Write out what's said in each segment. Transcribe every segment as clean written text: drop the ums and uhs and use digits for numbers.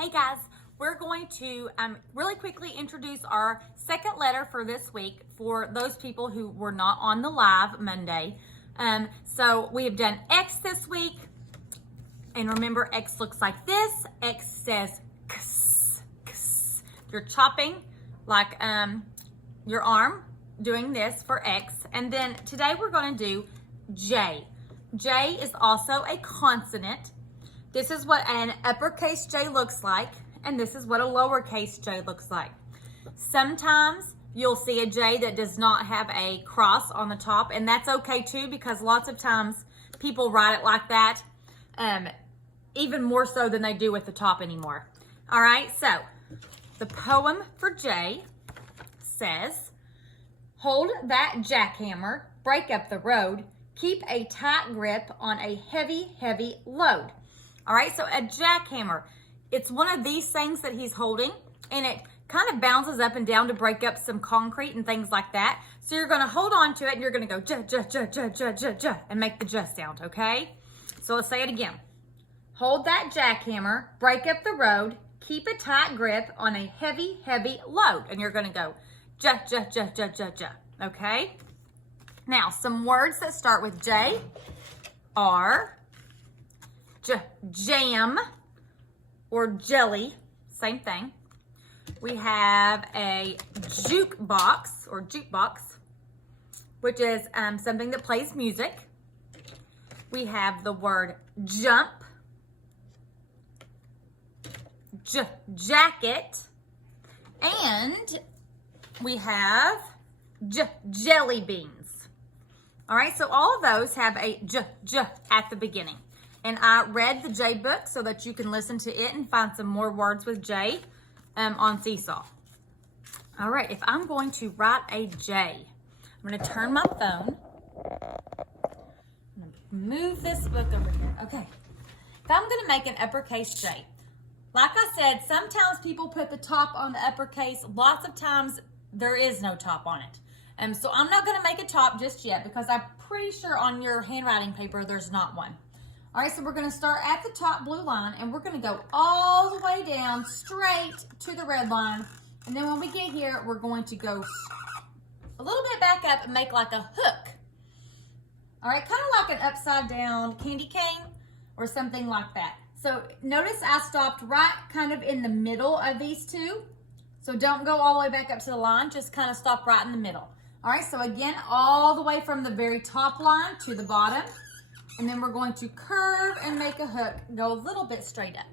Hey guys, we're going to really quickly introduce our second letter for this week for those people who were not on the live Monday. So we have done X this week, and remember X looks like this. X says ks, ks. You're chopping like your arm, doing this for X. And then today we're going to do J. J is also a consonant. This is what an uppercase J looks like, and this is what a lowercase j looks like. Sometimes you'll see a J that does not have a cross on the top, and that's okay too, because lots of times people write it like that, even more so than they do with the top anymore. All right, so the poem for J says, hold that jackhammer, break up the road, keep a tight grip on a heavy, heavy load. All right, so a jackhammer, it's one of these things that he's holding, and it kind of bounces up and down to break up some concrete and things like that. So you're going to hold on to it, and you're going to go ja, ja, ja, ja, ja, ja, ja, and make the ja sound, okay? So let's say it again. Hold that jackhammer, break up the road, keep a tight grip on a heavy, heavy load. And you're going to go ja, ja, ja, ja, ja, ja, okay? Now, some words that start with J are jam or jelly, same thing. We have a jukebox or jukebox, which is something that plays music. We have the word jump, jacket, and we have jelly beans. All right, so all of those have a j at the beginning. And I read the J book so that you can listen to it and find some more words with J on Seesaw. All right, if I'm going to write a J, I'm going to turn my phone. I'm going to move this book over here. Okay. If I'm going to make an uppercase J, like I said, sometimes people put the top on the uppercase. Lots of times there is no top on it. So I'm not going to make a top just yet because I'm pretty sure on your handwriting paper there's not one. All right, so we're going to start at the top blue line, and we're going to go all the way down straight to the red line. And then when we get here, we're going to go a little bit back up and make like a hook. All right, kind of like an upside down candy cane or something like that. So notice I stopped right kind of in the middle of these two. So don't go all the way back up to the line, just kind of stop right in the middle. All right, so again, all the way from the very top line to the bottom. And then we're going to curve and make a hook, go a little bit straight up.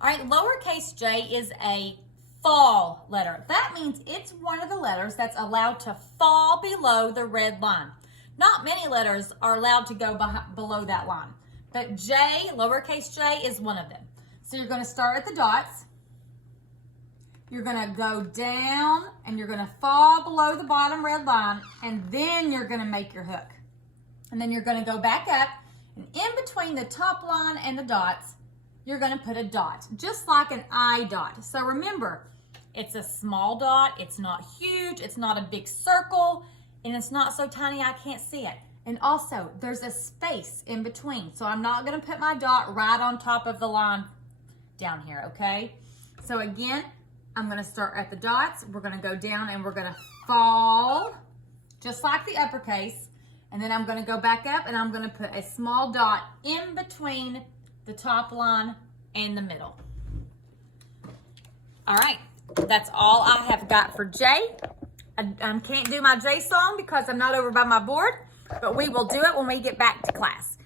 All right, lowercase j is a fall letter. That means it's one of the letters that's allowed to fall below the red line. Not many letters are allowed to go below that line, but J, lowercase j, is one of them. So you're going to start at the dots. You're going to go down, and you're going to fall below the bottom red line, and then you're going to make your hook. And then you're going to go back up, and in between the top line and the dots, you're going to put a dot, just like an I dot. So remember, it's a small dot, it's not huge, it's not a big circle, and it's not so tiny I can't see it. And also, there's a space in between, so I'm not going to put my dot right on top of the line down here, okay? So again, I'm going to start at the dots, we're going to go down, and we're going to fall, just like the uppercase. And then I'm going to go back up, and I'm going to put a small dot in between the top line and the middle. All right, that's all I have got for J. I can't do my J song because I'm not over by my board, but we will do it when we get back to class.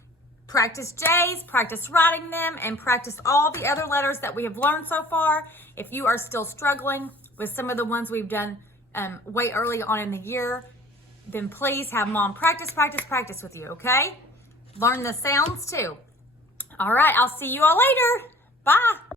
Practice J's, practice writing them, and practice all the other letters that we have learned so far. If you are still struggling with some of the ones we've done way early on in the year, then please have mom practice with you, okay? Learn the sounds too. All right, I'll see you all later. Bye.